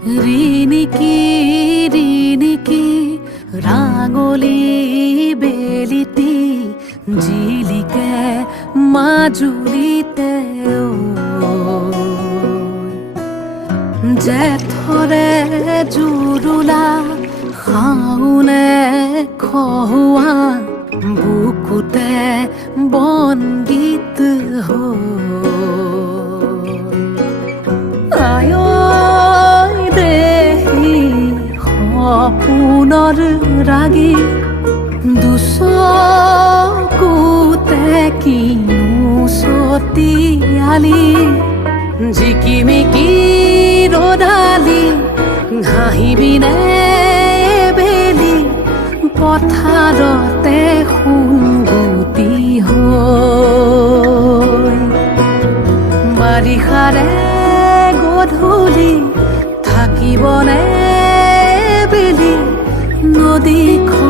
ৰিণিকি ৰিণিকি ৰাঙলী বেলিটি জিলিকে মাজুলীতে জেঠৰে জুৰুলা শাওনে খহুৱা বুকুতে বন্দিত আয় দেহি সপোনৰ ৰাগী দুচকুতে কিনো ছটিয়ালি জিকিমিকি ৰদালি ঘাঁহিবিনে বেলি পথাৰতে সংগুতি হৈ বাৰিষাৰে গধূলি থাকিবনে বেলি নদীখন